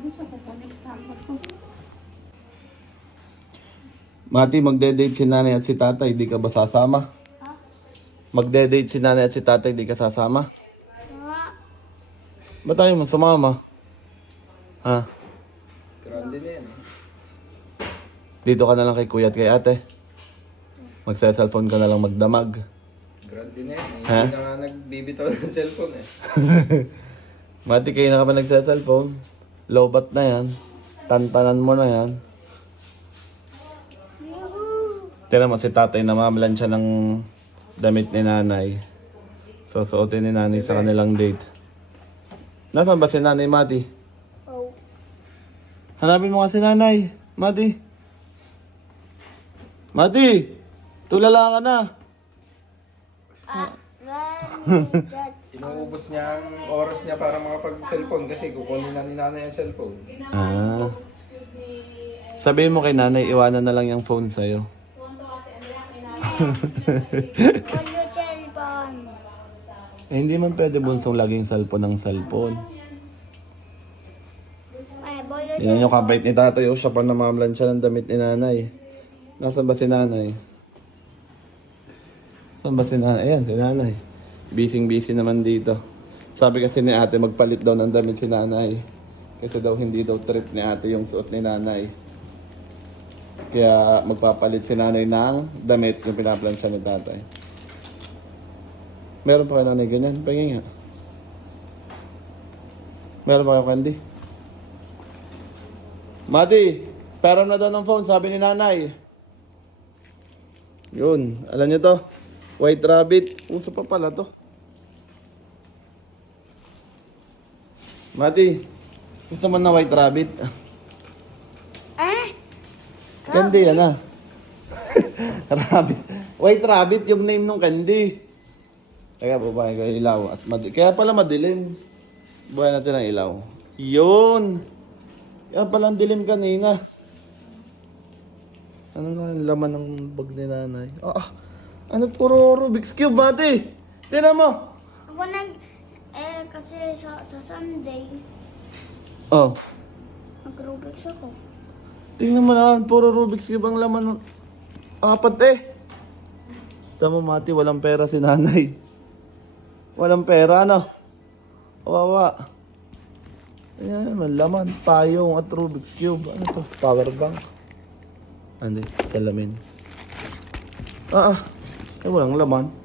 Gusto ko connectan ko. Mati, magde-date si nanay at si tatay, di ka ba sasama? Ha? Magde-date si nanay at si tatay, di ka sasama? Nga. Ba't tayo mo sumama? Ha? Grande na yan. Dito ka na lang kay kuya at kay ate. Magsa-cellphone ka na lang magdamag. Grande na yan. Ha? Hindi na nga nagbibitaw ng cellphone eh. Mati, kayo na ka pa nagsa-cellphone? Lobat na yan. Tantanan mo na yan. Tira mo si tatay na mamalan siya ng damit ni nanay. Susuotin ni nanay sa kanilang date. Nasaan ba si nanay, Mati? Oh. Hanapin mo nga si nanay, Mati. Mati! Tulala ka na. Inuubos niya ang oras niya para makapag-cellphone kasi kukunin na ni nanay ang cellphone. Ah. Sabihin mo kay nanay, iwanan na lang yung phone sa'yo. Wala cellphone. Eh, hindi man pwede bunsong laging cellphone ng cellphone. Ay, boyo. Yan yung kabait ni tatay. O, siya pa namamalan siya ng damit ni nanay. Nasaan ba si nanay? Saan ba si nanay? Ayan, si nanay. Busy naman dito. Sabi kasi ni ate, magpalit daw ng damit si nanay. Kasi daw hindi daw trip ni ate yung suot ni nanay. Kaya magpapalit si nanay ng damit yung pinaplansya ni tatay. Meron pa kayo nanay ganyan? Pagin nga. Meron pa kayo candy? Mati, pera na daw ng phone, sabi ni nanay. Yun, alam niyo to? White Rabbit. Uso pa pala to. Mati, gusto mo na White Rabbit? Candy, yan na. Rabbit. White Rabbit, yung name ng candy. Kaya bubahay ko ilaw. At kaya pala madilim. Buhay natin ang ilaw. Yun. Kaya pala ang dilim kanina. Ano na yung laman ng bag ni nanay? Ano puro Rubik's Cube, Mati? Tingnan mo. Ako kasi sa Sunday, Oh. nag-Rubik's ako. Tingnan mo naman, puro Rubik's Cube ang laman ng... Apat eh. Tama mo, Mati, walang pera si nanay. Walang pera, ano? Kawawa. Ayan, may laman. Payong at Rubik's Cube. Ano to? Power bank. Hindi, salamin. Walang laman.